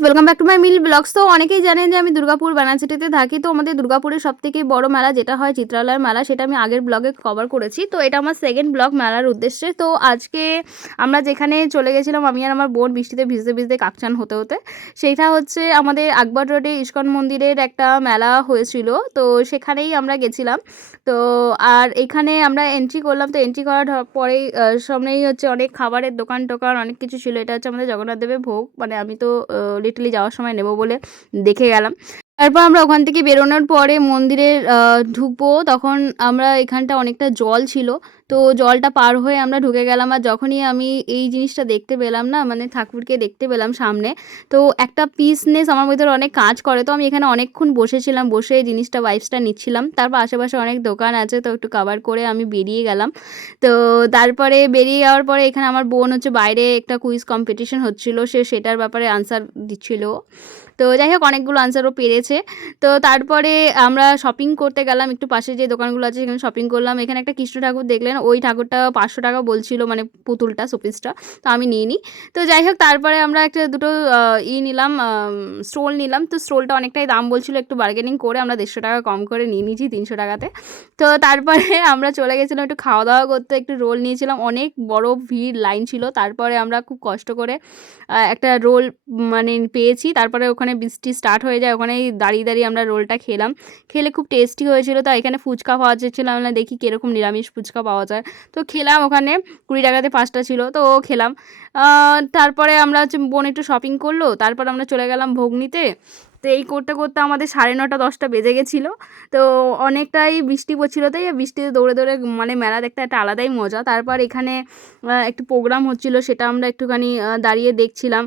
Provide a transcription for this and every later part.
Welcome back to my meal blogs. তো অনেকেই জানেন যে আমি দুর্গাপুর বানারসিটিতে থাকি। তো আমাদের দুর্গাপুরের সবথেকে বড় মেলা যেটা হয় চিত্রালয়ের মেলা, সেটা আমি আগের ব্লগে কভার করেছি। তো এটা আমার সেকেন্ড ব্লগ মেলার উদ্দেশ্যে। তো আজকে আমরা যেখানে চলে গেছিলাম, আমি আর আমার বোন বৃষ্টিতে ভিজতে ভিজতে কাকচান হতে হতে, সেইটা হচ্ছে আমাদের আকবর রোডে ইস্কন মন্দিরের একটা মেলা হয়েছিল। তো সেখানেই আমরা গেছিলাম। তো আর এখানে আমরা এন্ট্রি করলাম। তো এন্ট্রি করার পরেই সামনেই হচ্ছে অনেক খাবারের দোকান টোকান অনেক কিছু ছিল। এটা হচ্ছে আমাদের জগন্নাথ দেবের ভোগ, মানে আমি তো লিটারালি যাওয়ার সময় নেব বলে দেখে গেলাম। তারপর আমরা ওখান থেকে বেরোনোর পরে মন্দিরে ঢুকবো, তখন আমরা এখানটা অনেকটা জল ছিল। তো জলটা পার হয়ে আমরা ঢুকে গেলাম। আর যখনই আমি এই জিনিসটা দেখতে পেলাম না, মানে ঠাকুরকে দেখতে পেলাম সামনে, তো একটা পিসনেস আমার ভিতরে অনেক কাজ করে। তো আমি এখানে অনেকক্ষণ বসেছিলাম, বসে এই জিনিসটা ভাইবসটা নিচ্ছিলাম। তারপর আশেপাশে অনেক দোকান আছে, তো একটু কভার করে আমি বেরিয়ে গেলাম। তো তারপরে বেরিয়ে যাওয়ার পরে এখানে আমার বোন হচ্ছে বাইরে একটা কুইজ কম্পিটিশন হচ্ছিল, সেটার ব্যাপারে আনসার দিচ্ছিল। তো যাই হোক অনেকগুলো আনসারও পেরেছে। তো তারপরে আমরা শপিং করতে গেলাম, একটু পাশে যে দোকানগুলো আছে সেখানে শপিং করলাম। এখানে একটা কৃষ্ণ ঠাকুর দেখলেন, ওই ঠাকুরটা 500 টাকা বলছিল, মানে পুতুলটা শোপিসটা। তো আমি নিয়ে নিই। তো যাই হোক তারপরে আমরা একটা দুটো নিলাম, স্টোল নিলাম। তো স্টোলটা অনেকটাই দাম বলছিল, একটু বার্গেনিং করে আমরা 150 টাকা কম করে নিয়ে নিয়েছি 300 টাকাতে। তো তারপরে আমরা চলে গেছিলাম একটু খাওয়া দাওয়া করতে, একটু রোল নিয়েছিলাম, অনেক বড় ভিড় লাইন ছিল। তারপরে আমরা খুব কষ্ট করে একটা রোল মানে পেয়েছি। তারপরে ওখানে বৃষ্টি স্টার্ট হয়ে যায়, ওখানেই দাঁড়িয়ে দাঁড়িয়ে আমরা রোলটা খেলাম। খেলে খুব টেস্টি হয়েছিল। তো এখানে ফুচকা পাওয়া যাচ্ছিল, আমরা দেখি কীরকম নিরামিষ ফুচকা পাওয়া যায়। তো খেলাম ওখানে, 20 টাকাতে 5টা ছিল, তো ও খেলাম। তারপরে আমরা হচ্ছে বোন একটু শপিং করলো, তারপর আমরা চলে গেলাম ভোগ নিতে। তো এই করতে করতে আমাদের 9:30 10টা বেজে গেছিলো। তো অনেকটাই বৃষ্টি পড়ছিল, তাই বৃষ্টিতে দৌড়ে দৌড়ে মানে মেলা দেখতে একটা আলাদাই মজা। তারপর এখানে একটু প্রোগ্রাম হচ্ছিল, সেটা আমরা একটুখানি দাঁড়িয়ে দেখছিলাম।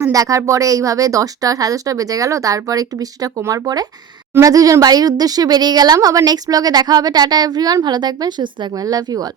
দেখার পরে এইভাবে 10টা 10:30 বেজে গেল। তারপর একটু বৃষ্টিটা কমার পরে আমরা দুজন বাড়ির উদ্দেশ্যে বেরিয়ে গেলাম। আবার নেক্সট ব্লগে দেখা হবে। টাটা এভরিওয়ান, ভালো থাকবেন, সুস্থ থাকবেন, লাভ ইউ অল।